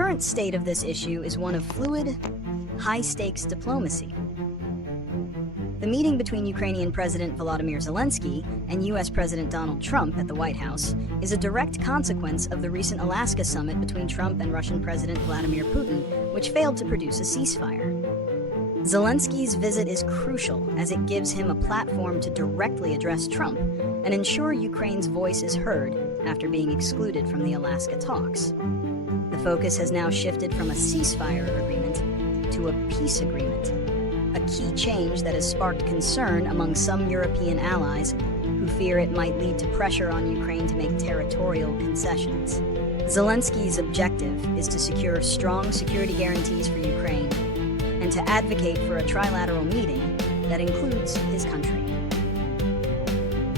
current state of this issue is one of fluid, high-stakes diplomacy. The meeting between Ukrainian President Volodymyr Zelenskyy and U.S. President Donald Trump at the White House is a direct consequence of the recent Alaska summit between Trump and Russian President Vladimir Putin, which failed to produce a ceasefire. Zelenskyy's visit is crucial as it gives him a platform to directly address Trump and ensure Ukraine's voice is heard after being excluded from the Alaska talks. The focus has now shifted from a ceasefire agreement to a peace agreement, a key change that has sparked concern among some European allies who fear it might lead to pressure on Ukraine to make territorial concessions. Zelenskyy's objective is to secure strong security guarantees for Ukraine and to advocate for a trilateral meeting that includes his country.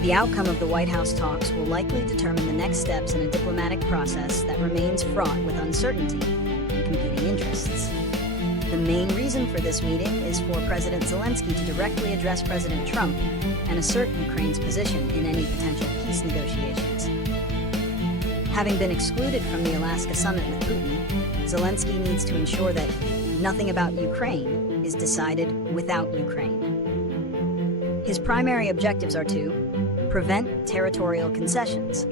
The outcome of the White House talks will likely determine the next steps in a diplomatic process that remains fraught with uncertainty and competing interests. The main reason for this meeting is for President Zelenskyy to directly address President Trump and assert Ukraine's position in any potential peace negotiations. Having been excluded from the Alaska summit with Putin, Zelenskyy needs to ensure that nothing about Ukraine is decided without Ukraine. His primary objectives are to prevent territorial concessions.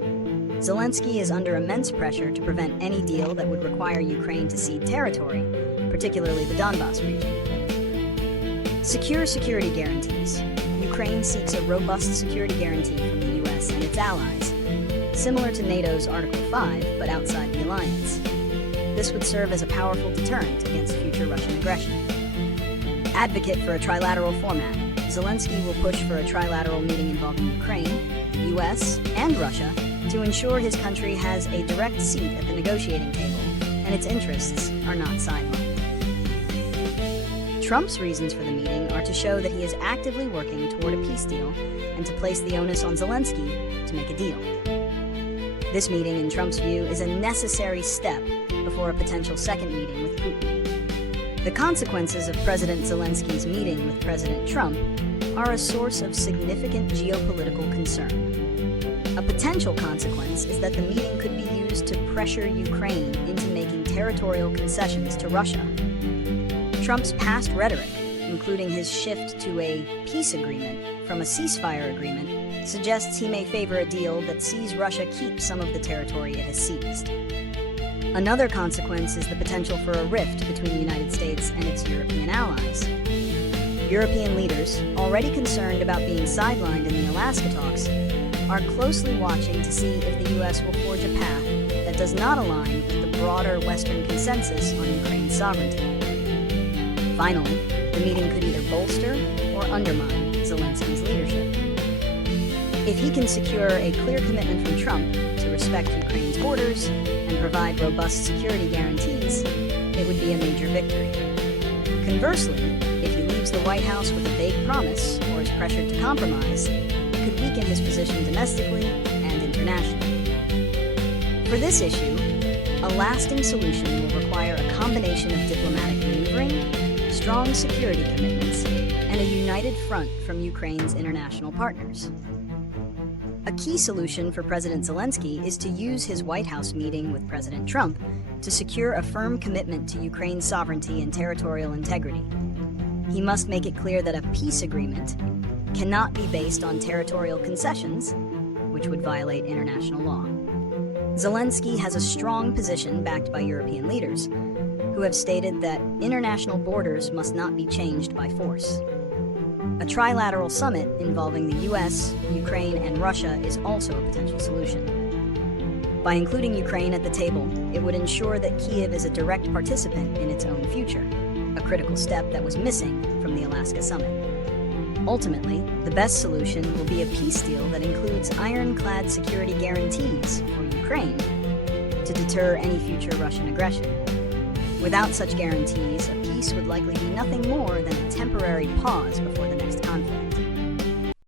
Zelenskyy is under immense pressure to prevent any deal that would require Ukraine to cede territory, particularly the Donbas region. Secure security guarantees. Ukraine seeks a robust security guarantee from the U.S. and its allies, similar to NATO's Article 5, but outside the alliance. This would serve as a powerful deterrent against future Russian aggression. Advocate for a trilateral format. Zelenskyy will push for a trilateral meeting involving Ukraine, the U.S., and Russia to ensure his country has a direct seat at the negotiating table and its interests are not sidelined. Trump's reasons for the meeting are to show that he is actively working toward a peace deal and to place the onus on Zelenskyy to make a deal. This meeting, in Trump's view, is a necessary step before a potential second meeting with Putin. The consequences of President Zelenskyy's meeting with President Trump are a source of significant geopolitical concern. A potential consequence is that the meeting could be used to pressure Ukraine into making territorial concessions to Russia. Trump's past rhetoric, including his shift to a peace agreement from a ceasefire agreement, suggests he may favor a deal that sees Russia keep some of the territory it has seized. Another consequence is the potential for a rift between the United States and its European allies. European leaders, already concerned about being sidelined in the Alaska talks, are closely watching to see if the U.S. will forge a path that does not align with the broader Western consensus on Ukraine's sovereignty. Finally, the meeting could either bolster or undermine Zelenskyy's leadership. If he can secure a clear commitment from Trump to respect Ukraine's borders and provide robust security guarantees, it would be a major victory. Conversely, if he leaves the White House with a vague promise or is pressured to compromise, it could weaken his position domestically and internationally. For this issue, a lasting solution will require a combination of diplomatic maneuvering, strong security commitments, and a united front from Ukraine's international partners. A key solution for President Zelenskyy is to use his White House meeting with President Trump to secure a firm commitment to Ukraine's sovereignty and territorial integrity. He must make it clear that a peace agreement cannot be based on territorial concessions, which would violate international law. Zelenskyy has a strong position backed by European leaders, who have stated that international borders must not be changed by force. A trilateral summit involving the U.S., Ukraine, and Russia is also a potential solution. By including Ukraine at the table, it would ensure that Kyiv is a direct participant in its own future, a critical step that was missing from the Alaska summit. Ultimately, the best solution will be a peace deal that includes ironclad security guarantees for Ukraine to deter any future Russian aggression. Without such guarantees, a peace would likely be nothing more than a temporary pause before the next conflict.